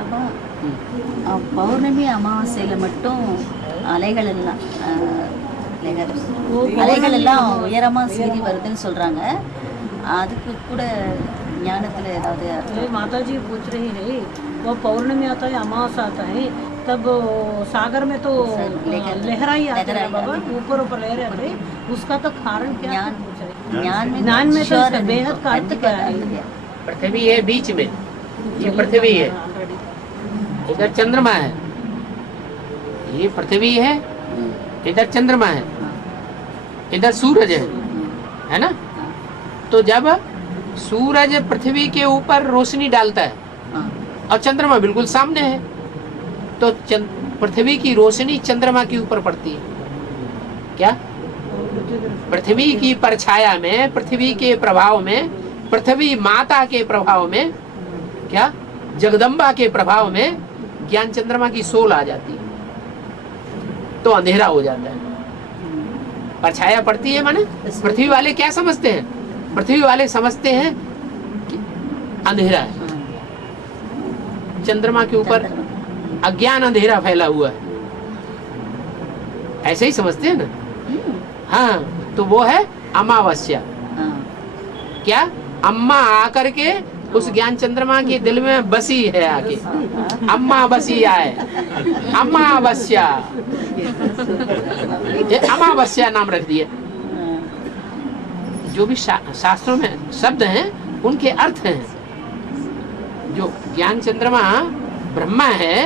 பாபா பௌர்ணமி அமாவாசையில மட்டும் அலைகள் எல்லாம் அலைகள் எல்லாம் உயரமா சீறி வருதுன்னு சொல்றாங்க. அதுக்கு கூட ஞானத்துல ஏதாவது माता जी पूछ रही है वो पौर्णमी आता है अमावस्या आता है तब सागर में तो लहरा ही आता है बाबा, ऊपर ऊपर लहर आते हैं, उसका तो कारण क्या पूछ रहे? ज्ञान में तो इसका बेहद का अर्थ क्या है? पृथ्वी है बीच में, ये पृथ्वी है, इधर चंद्रमा है, ये पृथ्वी है, इधर चंद्रमा है, इधर सूरज है ना। तो जब सूरज पृथ्वी के ऊपर रोशनी डालता है और चंद्रमा बिल्कुल सामने है, तो पृथ्वी की रोशनी चंद्रमा के ऊपर पड़ती है। क्या पृथ्वी की परछाया में, पृथ्वी के प्रभाव में, पृथ्वी माता के प्रभाव में, क्या जगदम्बा के प्रभाव में ज्ञान चंद्रमा की सोल आ जाती है, तो अंधेरा हो जाता है। परछाया पड़ती है माने पृथ्वी वाले क्या समझते हैं? पृथ्वी वाले समझते हैं कि अंधेरा है, चंद्रमा के ऊपर अज्ञान अंधेरा फैला हुआ है, ऐसे ही समझते हैं ना। हाँ, तो वो है अमावस्या। क्या अम्मा आकर के उस ज्ञान चंद्रमा के दिल में बसी है, आके अम्मा बसी आए, अमावस्या, ये अमावस्या नाम रख दिए। जो भी शास्त्रों में शब्द हैं उनके अर्थ हैं। जो ज्ञान चंद्रमा ब्रह्मा है,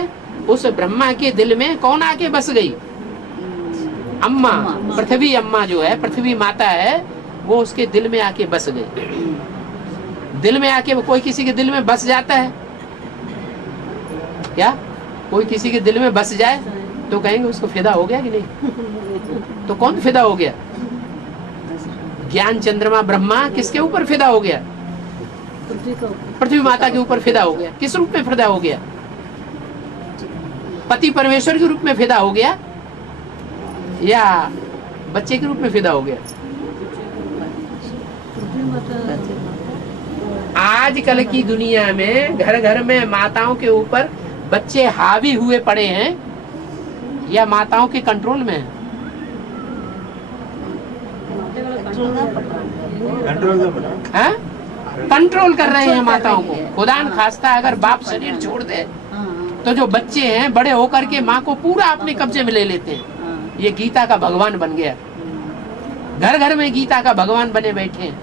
उस ब्रह्मा के दिल में कौन आके बस गई? अम्मा, पृथ्वी अम्मा जो है, पृथ्वी माता है, वो उसके दिल में आके बस गई। दिल में आके कोई किसी के दिल में बस जाता है क्या? कोई किसी के दिल में बस जाए तो कहेंगे उसको फिदा हो गया कि नहीं? तो कौन फिदा हो गया? ज्ञान चंद्रमा ब्रह्मा किसके ऊपर फिदा हो गया? पृथ्वी माता के ऊपर फिदा हो गया। किस रूप में फिदा हो गया? पति परमेश्वर के रूप में फिदा हो गया या बच्चे के रूप में फिदा हो गया? आजकल की दुनिया में घर घर में माताओं के ऊपर बच्चे हावी हुए पड़े हैं या माताओं के कंट्रोल में है? कंट्रोल कर रहे हैं माताओं को। खुदा न खास्ता अगर बाप शरीर छोड़ दे तो जो बच्चे हैं बड़े होकर के माँ को पूरा अपने कब्जे में ले लेते हैं। ये गीता का भगवान बन गया। घर घर में गीता का भगवान बने बैठे हैं।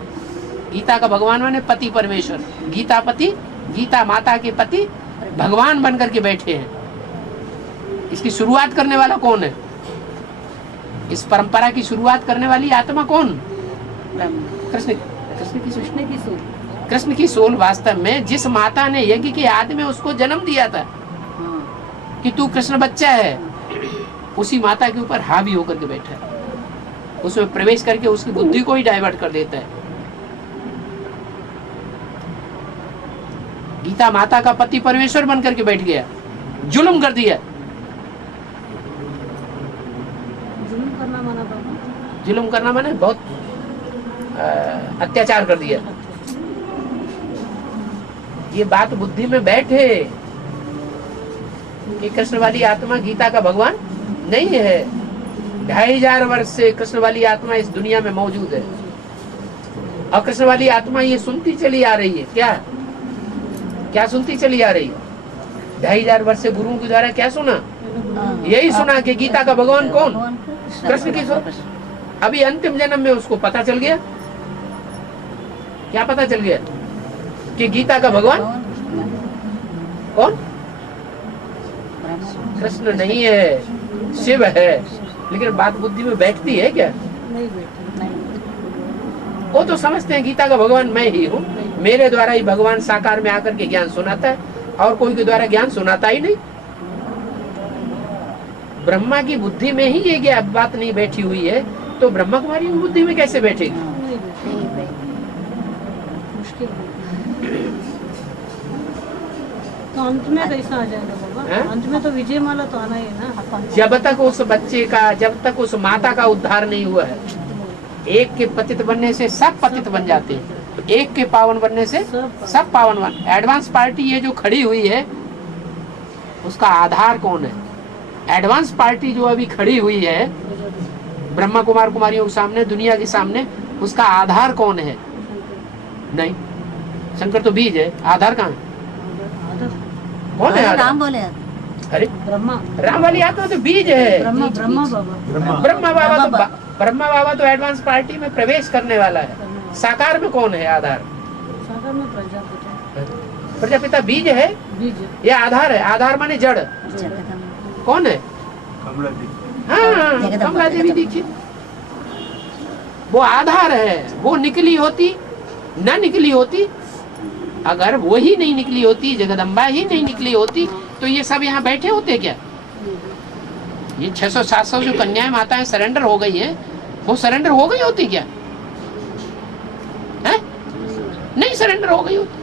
गीता का भगवान माने पति परमेश्वर, गीता पति, गीता माता के पति भगवान बन करके बैठे हैं। इसकी शुरुआत करने वाला कौन है? इस परंपरा की शुरुआत करने वाली आत्मा कौन? कृष्ण की सोल वास्तव में जिस माता ने यज्ञ के आदि में उसको जन्म दिया था कि तू कृष्ण बच्चा है, उसी माता के ऊपर हावी होकर के बैठा है। उसमें प्रवेश करके उसकी बुद्धि को ही डाइवर्ट कर देता है। गीता माता का पति परमेश्वर बन करके बैठ गया, जुल्म कर दिया। जुल्म करना माने बहुत अत्याचार कर दिया। ये बात बुद्धि में बैठे कि कृष्ण वाली आत्मा गीता का भगवान नहीं है। 2500 वर्ष से कृष्ण वाली आत्मा इस दुनिया में मौजूद है और कृष्ण वाली आत्मा ये सुनती चली आ रही है। क्या सुनती चली आ रही है? 2500 वर्ष से गुरुओं के द्वारा क्या सुना? यही सुना कि गीता का भगवान कौन? कृष्ण की सोल। अभी अंतिम जन्म में उसको पता चल गया। क्या पता चल गया? कि गीता का भगवान कौन? कृष्ण नहीं है, शिव है। लेकिन बात बुद्धि में बैठती है क्या? नहीं बैठती। वो तो समझते हैं गीता का भगवान मैं ही हूँ, मेरे द्वारा ही भगवान साकार में आकर के ज्ञान सुनाता है और कोई के द्वारा ज्ञान सुनाता ही नहीं। ब्रह्मा की बुद्धि में ही ये बात नहीं बैठी हुई है, तो ब्रह्मा कुमारी की बुद्धि में कैसे बैठेगी? मुश्किल है। तो अंत में कैसा आ जाएगा बाबा? अंत में तो विजय माला तो आना ही है ना। जब तक उस बच्चे का, जब तक उस माता का उद्धार नहीं हुआ है, एक के पतित बनने से सब पतित बन जाते हैं, एक के पावन बनने से सब पावन बन। एडवांस पार्टी ये जो खड़ी हुई है उसका आधार कौन है? एडवांस पार्टी जो अभी खड़ी हुई है ब्रह्मा कुमार कुमारियों के सामने, दुनिया के सामने, उसका आधार कौन है? नहीं, शंकर तो बीज है, आधार कहाँ है? कौन है आधार? राम बोले अरे ब्रह्मा राम वाली आत्मा तो बीज है। ब्रह्मा ब्रह्मा बाबा ब्रह्मा बाबा तो एडवांस पार्टी में प्रवेश करने वाला है। साकार में कौन है आधार? सागर में प्रजापिता प्रजापिता बीज है, बीज ये आधार है। आधार माने जड़। जगदम्बा कौन है? हाँ, जगदम्बा, कमला देवी जगदम्बा। दीक्षित। वो आधार है। वो निकली होती, न निकली होती, अगर वो ही नहीं निकली होती, जगदम्बा ही नहीं निकली होती, तो ये सब यहाँ बैठे होते क्या? ये 600-700 जो कन्याएं माताएं सरेंडर हो गई है, वो सरेंडर हो गई होती क्या? है? नहीं सरेंडर हो गई होती।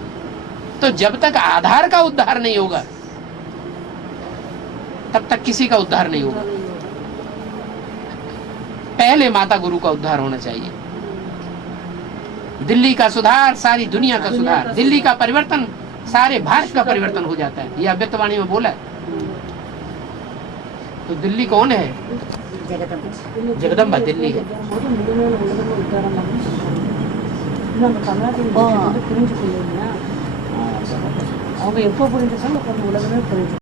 तो जब तक आधार का उद्धार नहीं होगा, तब तक किसी का उद्धार नहीं होगा। पहले माता गुरु का उद्धार होना चाहिए। दिल्ली का सुधार सारी दुनिया का सुधार, दिल्ली का परिवर्तन सारे भारत का परिवर्तन हो जाता है। ये अव्यक्तवाणी में बोला है। तो दिल्ली कौन है? जगदम्बा जगदम्बा दिल्ली है। அவங்க எப்போ புரிஞ்சுக்காங்க உலகமே புரிஞ்சு